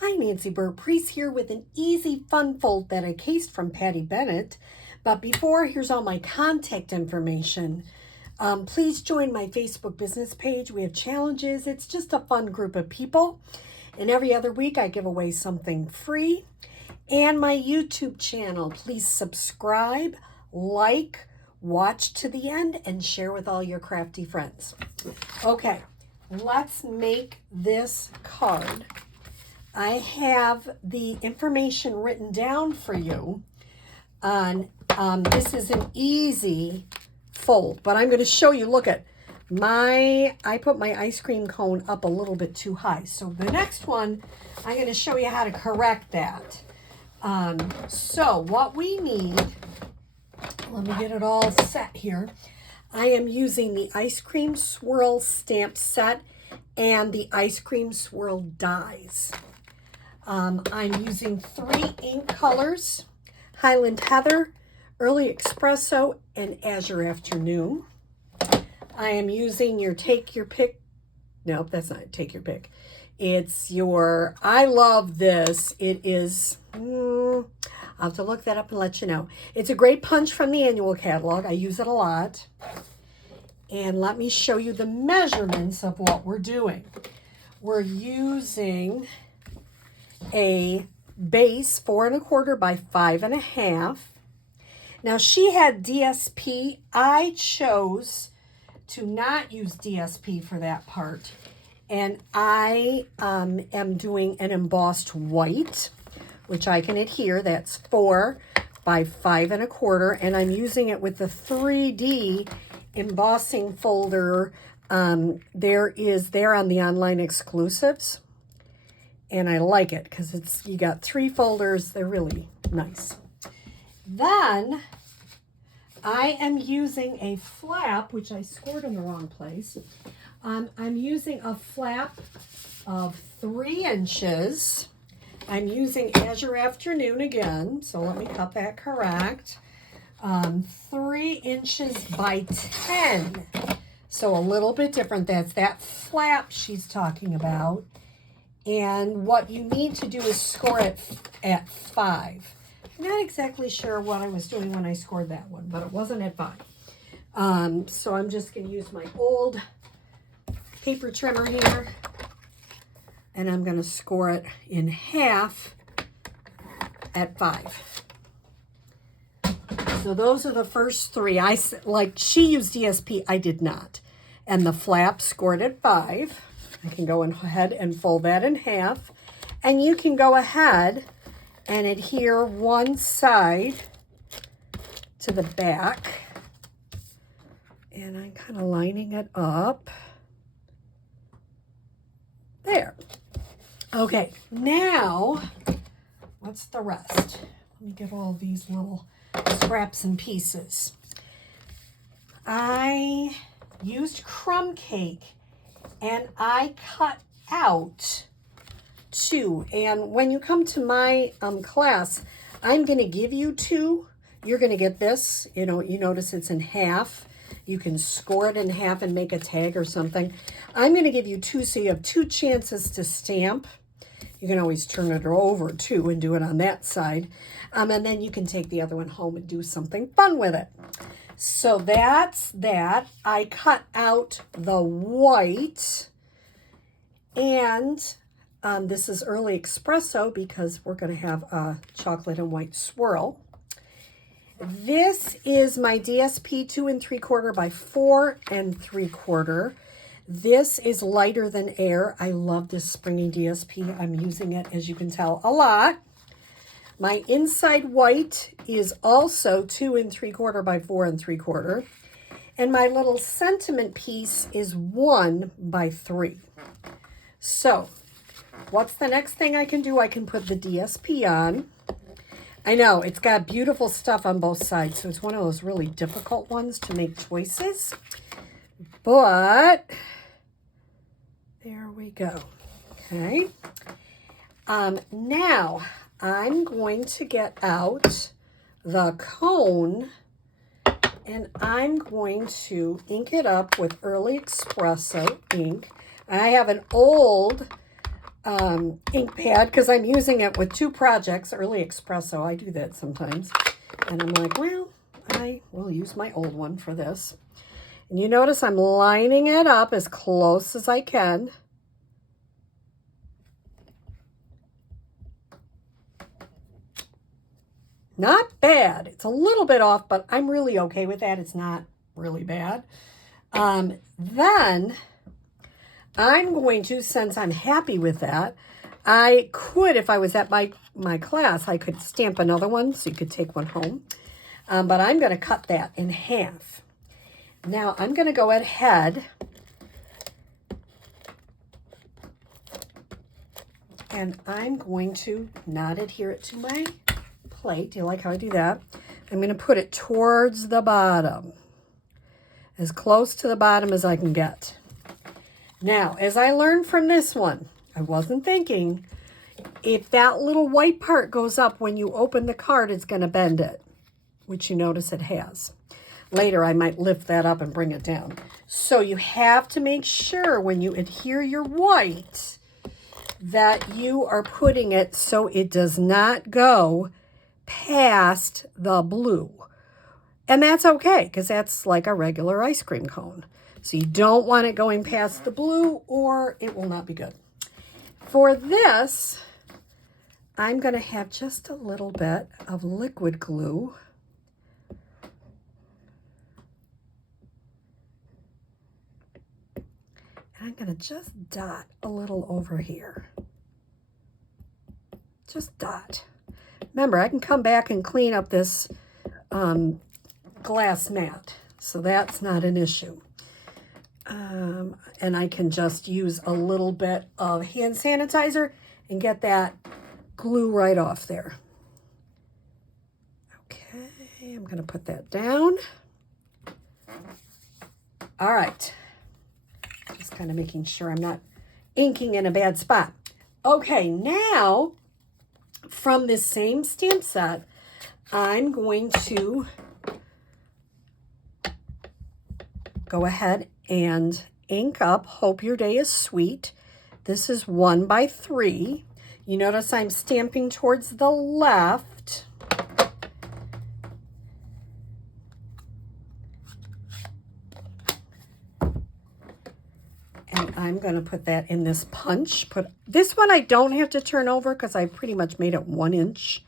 Hi, Nancy Burt-Preece here with an easy fun fold that I cased from Patty Bennett. But before, here's all my contact information. Please join my Facebook business page. We have challenges. It's just a fun group of people. And every other week I give away something free. And my YouTube channel. Please subscribe, like, watch to the end, and share with all your crafty friends. Okay, let's make this card. I have the information written down for you on, this is an easy fold, but I'm going to show you, look at I put my ice cream cone up a little bit too high. So the next one, I'm going to show you how to correct that. So what we need, let me get it all set here. I am using the ice cream swirl stamp set and the ice cream swirl dies. I'm using 3 ink colors, Highland Heather, Early Espresso, and Azure Afternoon. I am using your Take Your Pick. Nope, that's not Take Your Pick. It's your, I love this. It is, I'll have to look that up and let you know. It's a great punch from the annual catalog. I use it a lot. And let me show you the measurements of what we're doing. We're using a base 4 1/4 by 5 1/2. Now she had DSP. I chose to not use DSP for that part. And I am doing an embossed white, which I can adhere. That's 4 by 5 1/4. And I'm using it with the 3D embossing folder. There on the online exclusives. And I like it because you got 3 folders. They're really nice. Then I am using a flap, which I scored in the wrong place. I'm using a flap of 3 inches. I'm using Azure Afternoon again, so let me cut that correct. 3 inches by 10. So a little bit different. That's that flap she's talking about. And what you need to do is score it at 5. I'm not exactly sure what I was doing when I scored that one, but it wasn't at 5. So I'm just going to use my old paper trimmer here, and I'm going to score it in half at 5. So those are the first 3. She used DSP, I did not. And the flap scored at 5. I can go ahead and fold that in half. And you can go ahead and adhere one side to the back. And I'm kind of lining it up. There. Okay, now, what's the rest? Let me get all these little scraps and pieces. I used crumb cake. And I cut out 2. And when you come to my class, I'm going to give you 2. You're going to get this. You notice it's in half. You can score it in half and make a tag or something. I'm going to give you 2 so you have 2 chances to stamp. You can always turn it over too and do it on that side. And then you can take the other one home and do something fun with it. So that's that. I cut out the white, and this is Early Espresso because we're going to have a chocolate and white swirl. This is my DSP 2 3/4 by 4 3/4. This is lighter than air. I love this springy DSP. I'm using it, as you can tell, a lot. My inside white is also 2 3/4 by 4 3/4. And my little sentiment piece is 1 by 3. So, what's the next thing I can do? I can put the DSP on. I know, it's got beautiful stuff on both sides, so it's one of those really difficult ones to make choices. But, there we go. Okay. Now, I'm going to get out the cone, and I'm going to ink it up with Early Espresso ink. I have an old ink pad because I'm using it with 2 projects, Early Espresso. I do that sometimes. And I'm like, well, I will use my old one for this. And you notice I'm lining it up as close as I can. Not bad. It's a little bit off, but I'm really okay with that. It's not really bad. Then I'm going to, since I'm happy with that, I could, if I was at my class, I could stamp another one so you could take one home. But I'm going to cut that in half. Now I'm going to go ahead and I'm going to not adhere it to my plate. Do you like how I do that? I'm going to put it towards the bottom, as close to the bottom as I can get. Now, as I learned from this one, I wasn't thinking, if that little white part goes up when you open the card, it's going to bend it, which you notice it has. Later, I might lift that up and bring it down. So you have to make sure when you adhere your white that you are putting it so it does not go past the blue. And that's okay, because that's like a regular ice cream cone. So you don't want it going past the blue or it will not be good. For this, I'm going to have just a little bit of liquid glue. And I'm going to just dot a little over here. Just dot. Remember, I can come back and clean up this glass mat, so that's not an issue. And I can just use a little bit of hand sanitizer and get that glue right off there. Okay, I'm going to put that down. All right. Just kind of making sure I'm not inking in a bad spot. Okay, now from this same stamp set, I'm going to go ahead and ink up Hope Your Day is Sweet. This is 1 by 3. You notice I'm stamping towards the left. And I'm going to put that in this punch. This one I don't have to turn over because I pretty much made it 1 inch.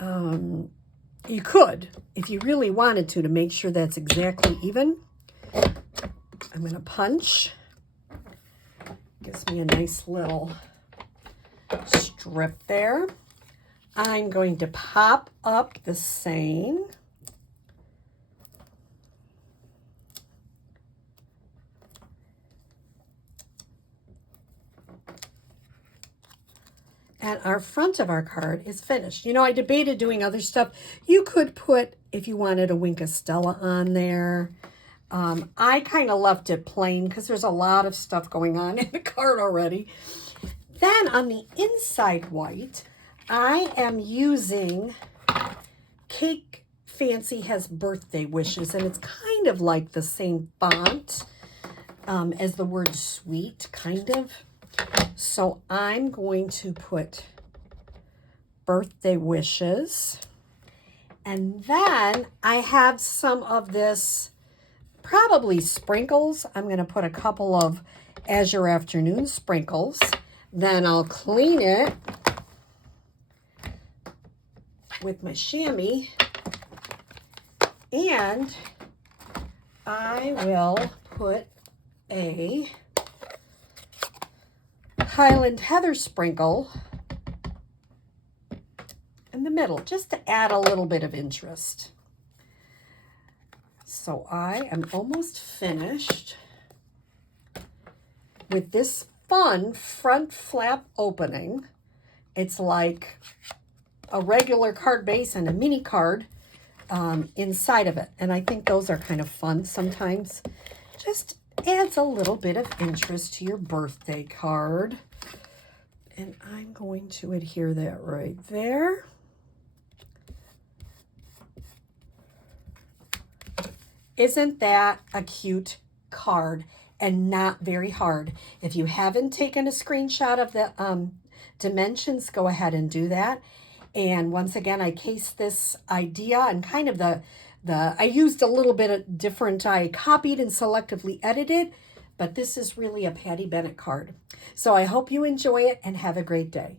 You could, if you really wanted to make sure that's exactly even. I'm going to punch. Gives me a nice little strip there. I'm going to pop up the same. And our front of our card is finished. You know, I debated doing other stuff. You could put, if you wanted, a Wink of Stella on there. I kind of left it plain because there's a lot of stuff going on in the card already. Then on the inside white, I am using Cake Fancy has Birthday Wishes, and it's kind of like the same font as the word sweet, kind of. So I'm going to put Birthday Wishes. And then I have some of this, probably sprinkles. I'm going to put a couple of Azure Afternoon sprinkles. Then I'll clean it with my chamois. And I will put a Highland Heather sprinkle in the middle, just to add a little bit of interest. So I am almost finished with this fun front flap opening. It's like a regular card base and a mini card inside of it. And I think those are kind of fun sometimes. Just adds a little bit of interest to your birthday card. And I'm going to adhere that right there. Isn't that a cute card? and not very hard. If you haven't taken a screenshot of the dimensions, go ahead and do that. And once again, I cased this idea and kind of I used a little bit of different, I copied and selectively edited, but this is really a Patty Bennett card. So I hope you enjoy it and have a great day.